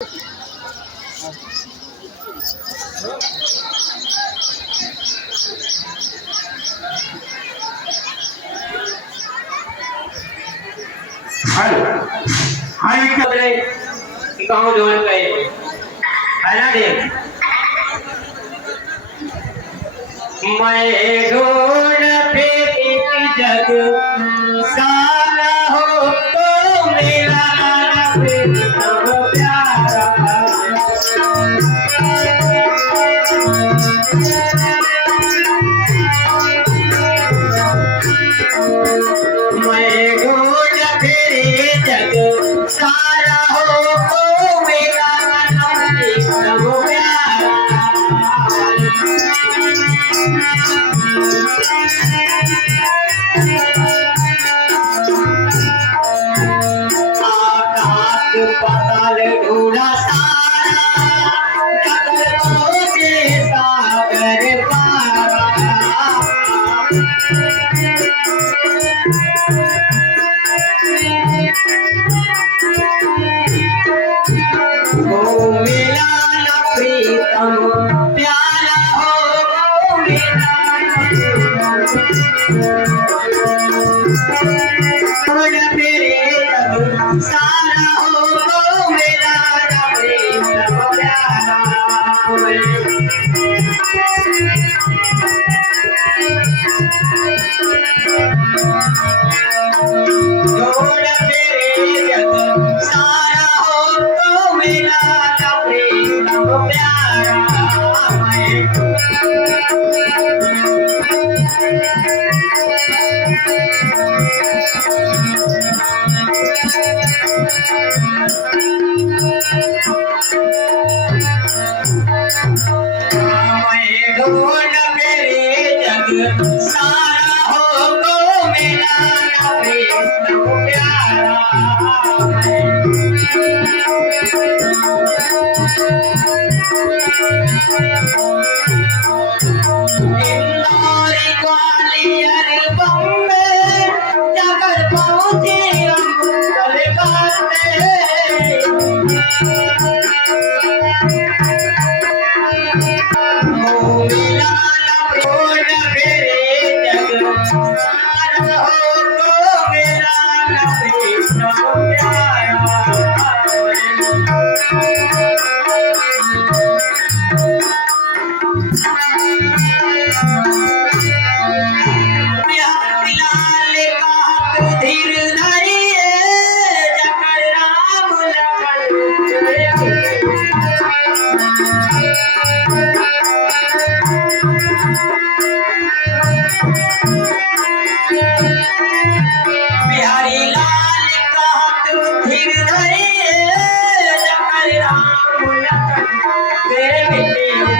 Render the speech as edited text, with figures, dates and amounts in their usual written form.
hello hi कबले गांव zone पे है ना देख मैं ढूंढ फेंकी जग सारा हो तो मेरा प्रीतम प्यारा मैं ढूंढ फिरे जग सारा हो तो मेरा प्रीतम प्यारा आकाश पाताल ढूंढा सारा जगतों के सागर पारा ओ मेरा न प्रीतम प्यारा हो मेरा मेरे सारा हो मेरा प्रीतम प्यारा जोड़ मेरे जग सारा हो तो मेरा प्रीतम प्यारा मैं ढूंढ मेरे जग सारा हो तो मेरा प्रीतम प्यारा इंदौर ग्वालियर बम्बे जाकर पहुंचे हम कलकत्ते मेरा ढूंढ फिरे जग सारा हो तो मेरा प्रीतम प्यारा लाल का तू धीर धरिए जकर राम लखन बिहारी लाल का तू धीर धरिए जकर राम लखन तेरे मिले